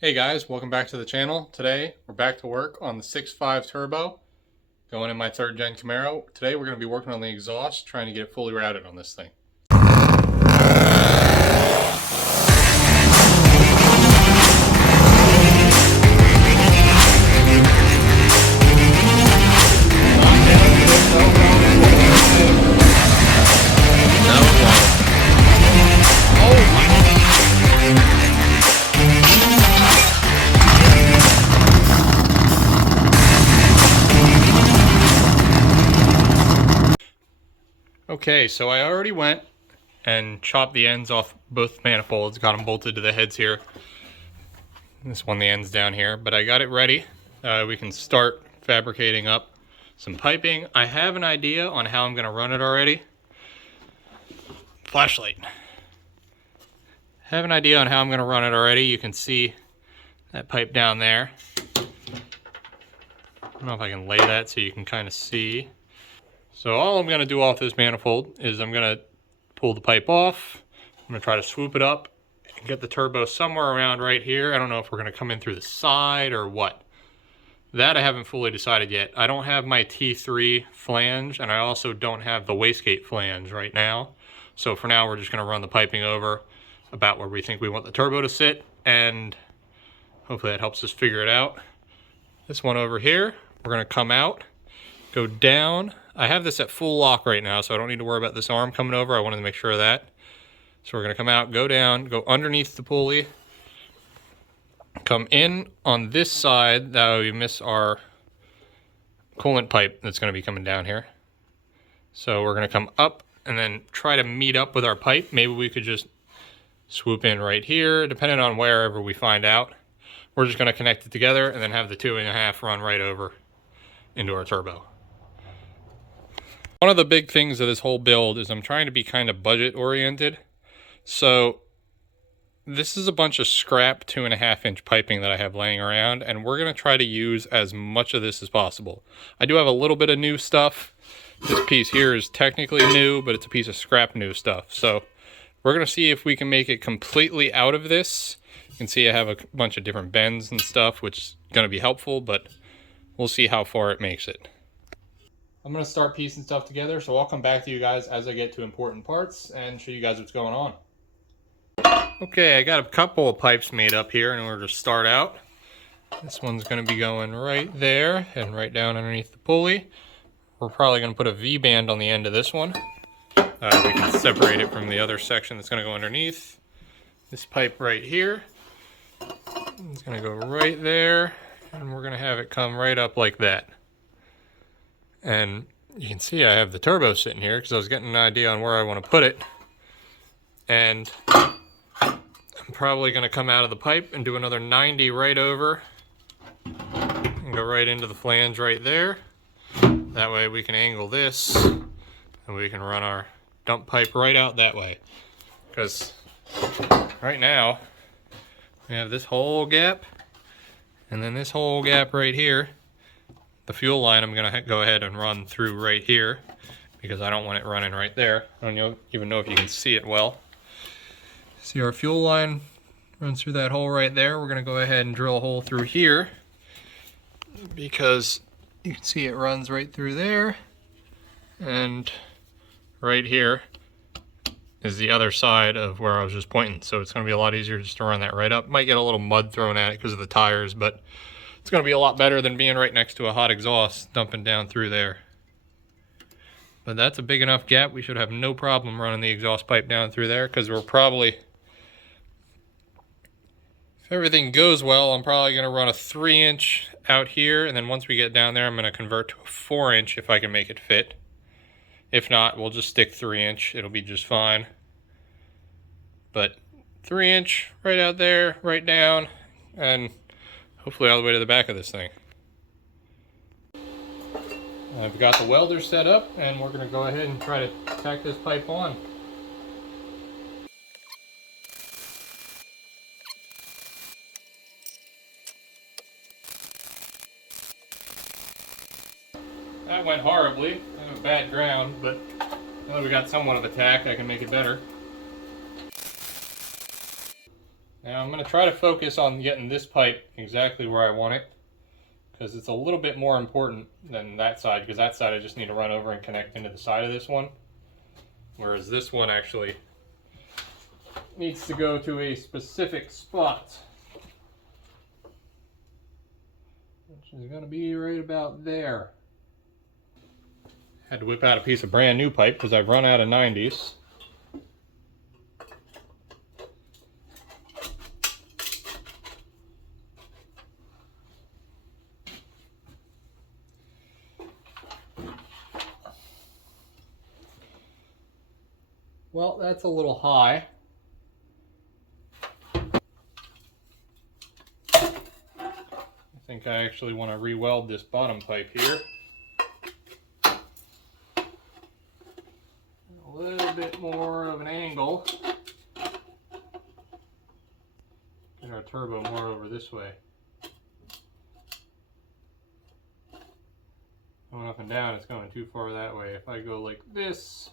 Hey guys, welcome back to the channel. Today we're back to work on the 6.5 turbo going in my 3rd gen Camaro. Today we're going to be working on the exhaust, trying to get it fully routed on this thing. Okay, so I already went and chopped the ends off both manifolds, got them bolted to the heads here. This one, the end's down here, but I got it ready. We can start fabricating up some piping. I have an idea on how I'm going to run it already. Flashlight. Have an idea on how I'm going to run it already. You can see that pipe down there. I don't know if I can lay that so you can kind of see. So all I'm going to do off this manifold is I'm going to pull the pipe off. I'm going to try to swoop it up and get the turbo somewhere around right here. I don't know if we're going to come in through the side or what. That I haven't fully decided yet. I don't have my T3 flange, and I also don't have the wastegate flange right now. So for now we're just going to run the piping over about where we think we want the turbo to sit, and hopefully that helps us figure it out. This one over here, we're going to come out, go down. I have this at full lock right now, so I don't need to worry about this arm coming over. I wanted to make sure of that. So we're going to come out, go down, go underneath the pulley, come in on this side. That way we miss our coolant pipe that's going to be coming down here. So we're going to come up and then try to meet up with our pipe. Maybe we could just swoop in right here, depending on wherever we find out. We're just going to connect it together and then have the 2.5 run right over into our turbo. One of the big things of this whole build is I'm trying to be kind of budget oriented. So this is a bunch of scrap 2.5-inch piping that I have laying around, and we're going to try to use as much of this as possible. I do have a little bit of new stuff. This piece here is technically new, but it's a piece of scrap new stuff. So we're going to see if we can make it completely out of this. You can see I have a bunch of different bends and stuff, which is going to be helpful, but we'll see how far it makes it. I'm going to start piecing stuff together, so I'll come back to you guys as I get to important parts and show you guys what's going on. Okay, I got a couple of pipes made up here in order to start out. This one's going to be going right there and right down underneath the pulley. We're probably going to put a V-band on the end of this one. We can separate it from the other section that's going to go underneath. This pipe right here is going to go right there, and we're going to have it come right up like that. And you can see I have the turbo sitting here because I was getting an idea on where I want to put it. And I'm probably going to come out of the pipe and do another 90 right over and go right into the flange right there. That way we can angle this and we can run our dump pipe right out that way. Because right now we have this whole gap and then this whole gap right here. The fuel line I'm going to go ahead and run through right here because I don't want it running right there. I don't even know if you can see it well. See, our fuel line runs through that hole right there. We're going to go ahead and drill a hole through here because you can see it runs right through there, and right here is the other side of where I was just pointing. So it's going to be a lot easier just to run that right up. Might get a little mud thrown at it because of the tires, but it's going to be a lot better than being right next to a hot exhaust dumping down through there. But that's a big enough gap. We should have no problem running the exhaust pipe down through there because we're probably, if everything goes well, I'm probably going to run a 3-inch out here, and then once we get down there, I'm going to convert to a 4-inch if I can make it fit. If not, we'll just stick 3-inch. It'll be just fine. But 3-inch right out there, right down, and hopefully all the way to the back of this thing. I've got the welder set up, and we're going to go ahead and try to tack this pipe on. That went horribly. I have a bad ground, but now that we got somewhat of a tack, I can make it better. Now I'm going to try to focus on getting this pipe exactly where I want it, because it's a little bit more important than that side, because that side I just need to run over and connect into the side of this one, whereas this one actually needs to go to a specific spot, which is going to be right about there. Had to whip out a piece of brand new pipe because I've run out of 90s. Well, that's a little high. I think I actually want to re-weld this bottom pipe here. A little bit more of an angle. Get our turbo more over this way. Going up and down, it's going too far that way. If I go like this,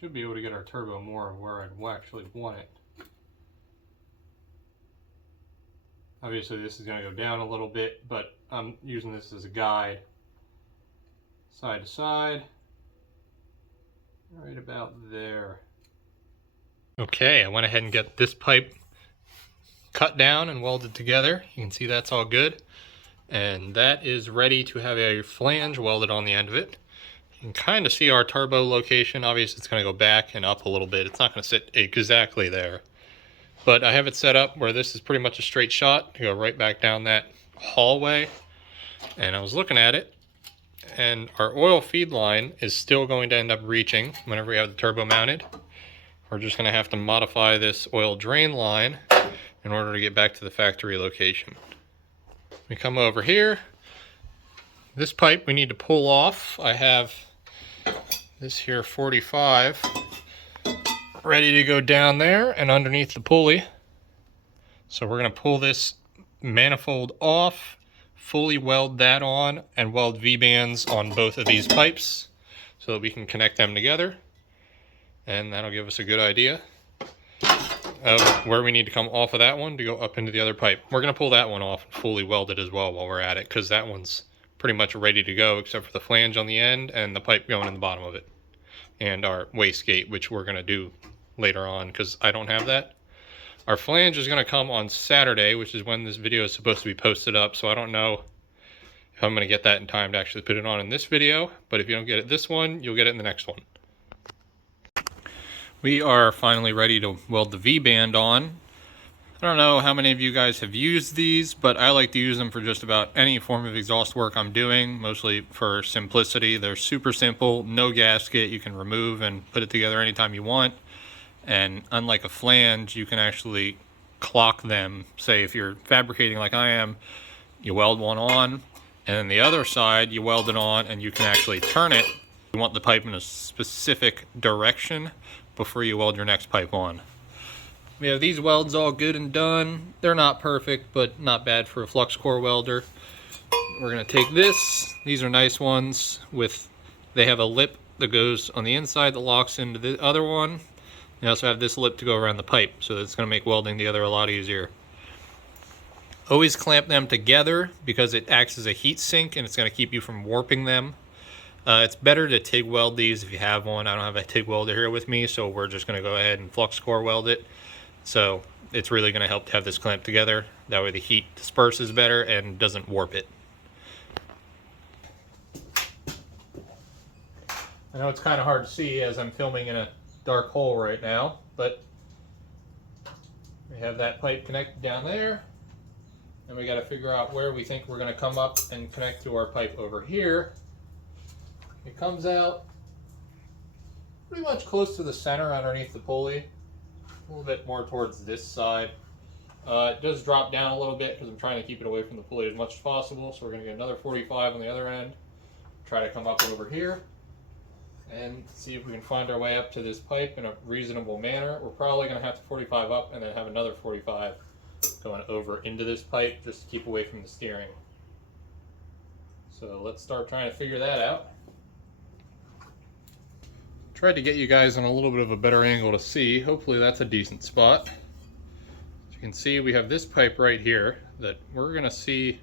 should be able to get our turbo more of where I'd actually want it. Obviously this is going to go down a little bit, but I'm using this as a guide. Side to side, right about there. Okay, I went ahead and got this pipe cut down and welded together. You can see that's all good. And that is ready to have a flange welded on the end of it. You can kind of see our turbo location. Obviously it's going to go back and up a little bit. It's not going to sit exactly there. But I have it set up where this is pretty much a straight shot to go right back down that hallway. And I was looking at it, and our oil feed line is still going to end up reaching whenever we have the turbo mounted. We're just going to have to modify this oil drain line in order to get back to the factory location. We come over here. This pipe we need to pull off. I have this here 45 ready to go down there and underneath the pulley. So we're going to pull this manifold off, fully weld that on, and weld V-bands on both of these pipes so that we can connect them together. And that'll give us a good idea of where we need to come off of that one to go up into the other pipe. We're going to pull that one off and fully weld it as well while we're at it, because that one's pretty much ready to go except for the flange on the end and the pipe going in the bottom of it. And our wastegate, which we're going to do later on because I don't have that. Our flange is going to come on Saturday, which is when this video is supposed to be posted up, so I don't know if I'm going to get that in time to actually put it on in this video, but if you don't get it this one, you'll get it in the next one. We are finally ready to weld the V-band on. I don't know how many of you guys have used these, but I like to use them for just about any form of exhaust work I'm doing, mostly for simplicity. They're super simple, no gasket. You can remove and put it together anytime you want. And unlike a flange, you can actually clock them. Say if you're fabricating like I am, you weld one on, and then the other side you weld it on, and you can actually turn it. You want the pipe in a specific direction before you weld your next pipe on. We have these welds all good and done. They're not perfect, but not bad for a flux core welder. We're gonna take this. These are nice ones they have a lip that goes on the inside that locks into the other one. They also have this lip to go around the pipe, so that's gonna make welding the other a lot easier. Always clamp them together because it acts as a heat sink and it's gonna keep you from warping them. It's better to TIG weld these if you have one. I don't have a TIG welder here with me, so we're just gonna go ahead and flux core weld it. So it's really going to help to have this clamped together. That way the heat disperses better and doesn't warp it. I know it's kind of hard to see as I'm filming in a dark hole right now, but we have that pipe connected down there. And we got to figure out where we think we're going to come up and connect to our pipe over here. It comes out pretty much close to the center underneath the pulley. A little bit more towards this side. It does drop down a little bit because I'm trying to keep it away from the pulley as much as possible. So we're going to get another 45 on the other end. Try to come up over here and see if we can find our way up to this pipe in a reasonable manner. We're probably going to have to 45 up and then have another 45 going over into this pipe just to keep away from the steering. So let's start trying to figure that out. Tried to get you guys on a little bit of a better angle to see. Hopefully that's a decent spot. As you can see, we have this pipe right here that we're gonna see.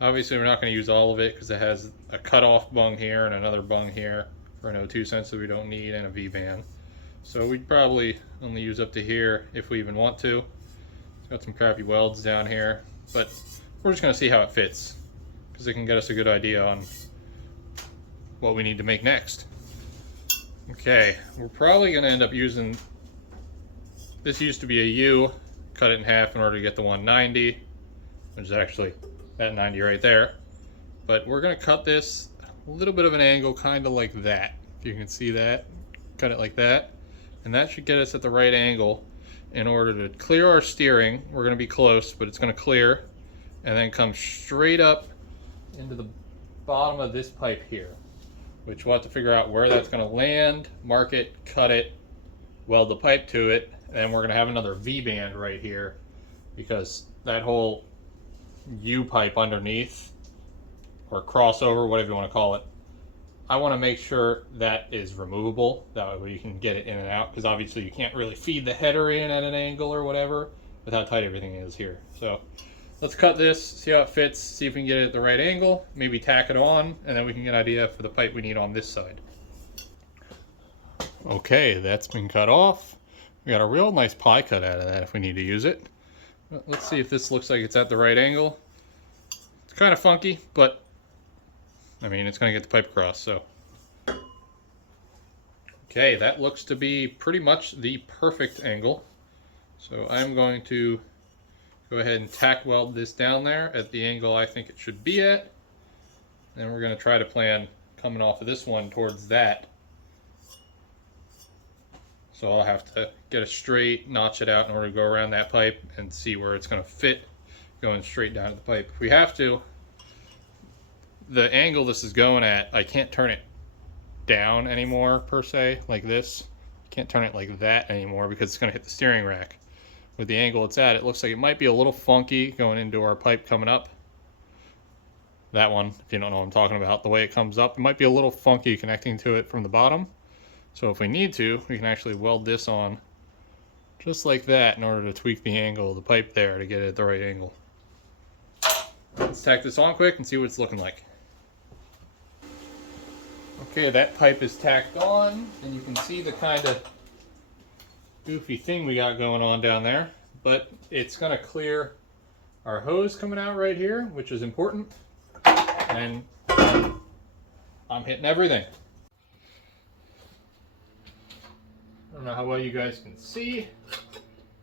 Obviously we're not gonna use all of it because it has a cutoff bung here and another bung here for an O2 sensor we don't need and a V-band. So we'd probably only use up to here if we even want to. It's got some crappy welds down here, but we're just gonna see how it fits because it can get us a good idea on what we need to make next. Okay, we're probably gonna end up using, this used to be a U, cut it in half in order to get the 190, which is actually that 90 right there. But we're gonna cut this a little bit of an angle, kind of like that. If you can see that, cut it like that. And that should get us at the right angle in order to clear our steering. We're gonna be close, but it's gonna clear and then come straight up into the bottom of this pipe here, which we'll have to figure out where that's gonna land, mark it, cut it, weld the pipe to it, and we're gonna have another V-band right here because that whole U pipe underneath, or crossover, whatever you want to call it, I want to make sure that is removable. That way you can get it in and out, because obviously you can't really feed the header in at an angle or whatever with how tight everything is here. So let's cut this, see how it fits, see if we can get it at the right angle, maybe tack it on, and then we can get an idea for the pipe we need on this side. Okay, that's been cut off. We got a real nice pie cut out of that if we need to use it. Let's see if this looks like it's at the right angle. It's kind of funky, but I mean, it's going to get the pipe across, so. Okay, that looks to be pretty much the perfect angle. So I'm going to go ahead and tack weld this down there at the angle I think it should be at. And we're going to try to plan coming off of this one towards that. So I'll have to get a straight, notch it out in order to go around that pipe and see where it's going to fit going straight down to the pipe. If we have to, the angle this is going at, I can't turn it down anymore per se, like this. Can't turn it like that anymore because it's going to hit the steering rack. With the angle it's at, it looks like it might be a little funky going into our pipe coming up. That one, if you don't know what I'm talking about, the way it comes up, it might be a little funky connecting to it from the bottom. So if we need to, we can actually weld this on just like that in order to tweak the angle of the pipe there to get it at the right angle. Let's tack this on quick and see what it's looking like. Okay, that pipe is tacked on, and you can see the kind of goofy thing we got going on down there, but it's going to clear our hose coming out right here, which is important, and I'm hitting everything. I don't know how well you guys can see,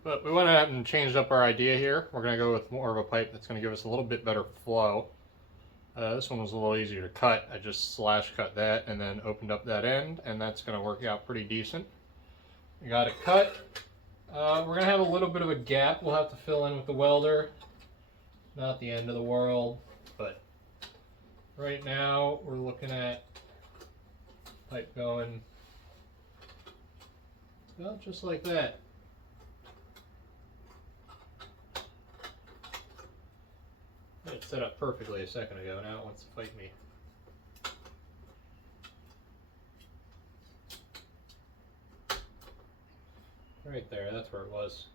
but we went out and changed up our idea here. We're going to go with more of a pipe that's going to give us a little bit better flow. This one was a little easier to cut. I just slash cut that and then opened up that end, and that's going to work out pretty decent. We got it cut. We're going to have a little bit of a gap we'll have to fill in with the welder. Not the end of the world, but right now we're looking at pipe going about just like that. It set up perfectly a second ago. Now it wants to fight me. Right there, that's where it was.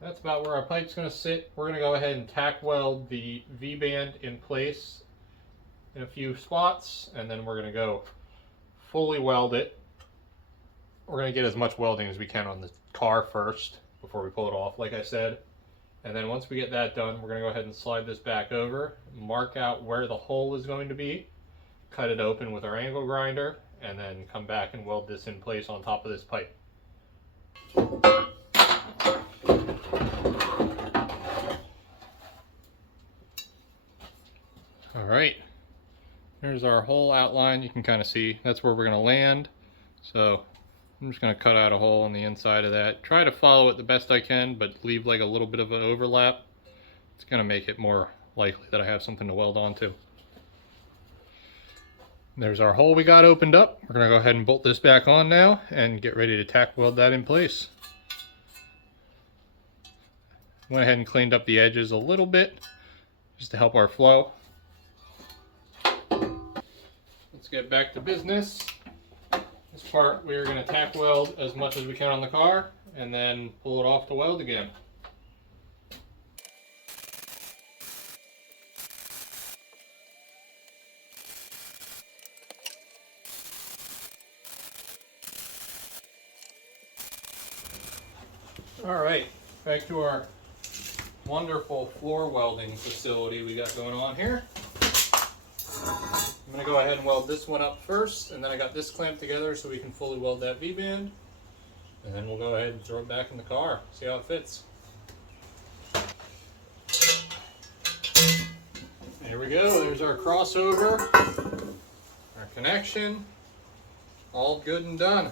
That's about where our pipe's going to sit. We're going to go ahead and tack weld the V-band in place in a few spots, and then we're going to go fully weld it. We're going to get as much welding as we can on the car first before we pull it off, like I said. And then once we get that done, we're going to go ahead and slide this back over, mark out where the hole is going to be, cut it open with our angle grinder, and then come back and weld this in place on top of this pipe. Alright, there's our hole outline. You can kind of see that's where we're going to land. So I'm just going to cut out a hole on the inside of that. Try to follow it the best I can, but leave like a little bit of an overlap. It's going to make it more likely that I have something to weld onto. There's our hole we got opened up. We're going to go ahead and bolt this back on now and get ready to tack weld that in place. Went ahead and cleaned up the edges a little bit just to help our flow. Let's get back to business. This part we're going to tack weld as much as we can on the car and then pull it off to weld again. Alright, back to our wonderful floor welding facility we got going on here. I'm going to go ahead and weld this one up first, and then I got this clamped together so we can fully weld that V-band. And then we'll go ahead and throw it back in the car, see how it fits. Here we go, there's our crossover, our connection, all good and done.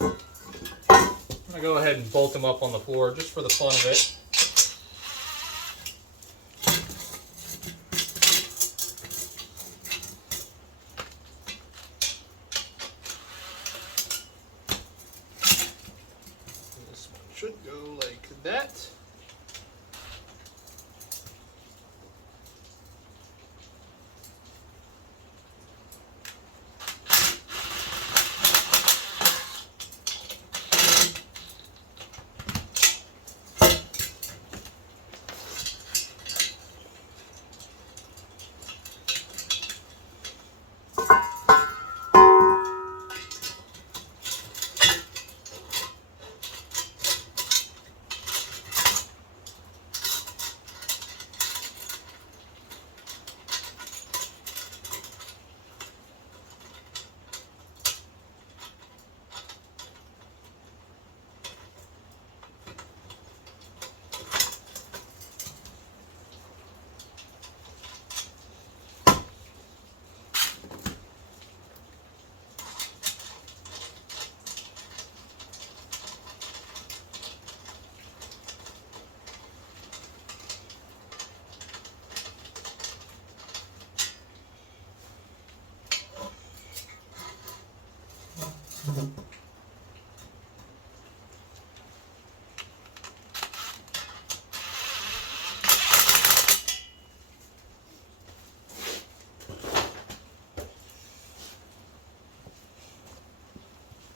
I'm going to go ahead and bolt them up on the floor just for the fun of it. This one should go like that.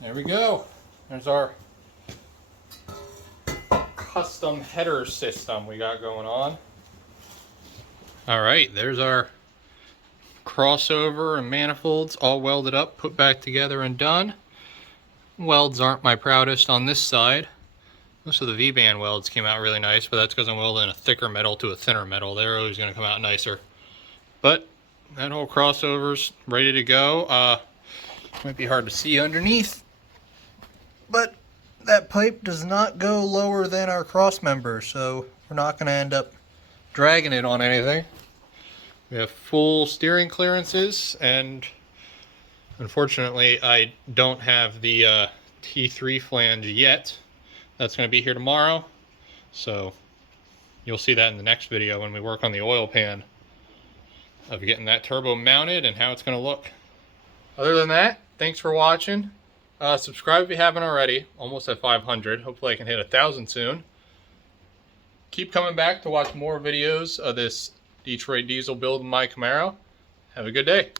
There we go. There's our custom header system we got going on. All right, there's our crossover and manifolds all welded up, put back together and done. Welds aren't my proudest on this side. Most of the V-band welds came out really nice, but that's because I'm welding a thicker metal to a thinner metal. They're always going to come out nicer. But that whole crossover's ready to go. Might be hard to see underneath, but that pipe does not go lower than our cross member, so we're not going to end up dragging it on anything. We have full steering clearances, and unfortunately I don't have the T3 flange yet. That's going to be here tomorrow, so you'll see that in the next video when we work on the oil pan of getting that turbo mounted and how it's going to look. Other than that, thanks for watching. Subscribe if you haven't already. Almost at 500. Hopefully I can hit 1,000 soon. Keep coming back to watch more videos of this Detroit diesel build in my Camaro. Have a good day.